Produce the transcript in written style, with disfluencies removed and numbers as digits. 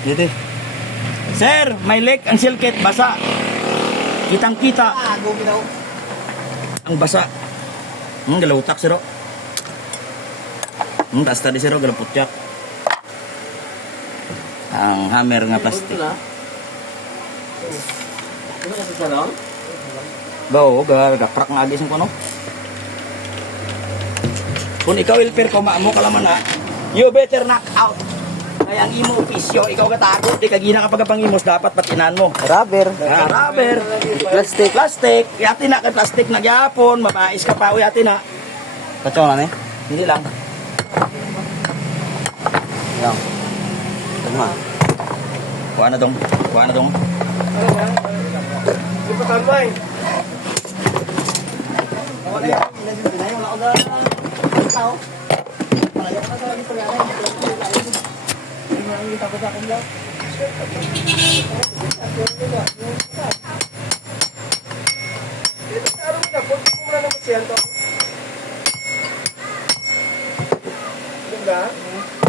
Dito. Sir, may leak ang silkit, basa. Kitang-kita. Gumi daw. Ang basa. Galawtak, sir. Taas tadi, sir, galaputyak. Ang hammer nga plastic. Ano kasi sa lang? Bawo, gaprak nga agising ko, no? Kung ikaw ilper ko, maamo ka laman na, you better knock out. Kaya ang imo opisyo, ikaw katago, di kagina kapag pangimos, dapat patinan mo. Rubber. Rubber, Plastic. plastic, yati na kay plastic na gyapon, mabais ka pa, yati na. Katsong na eh. Hindi lang. Yan. Tama. Kuha na dong, kuha na dong. Di pa tambay. Diba?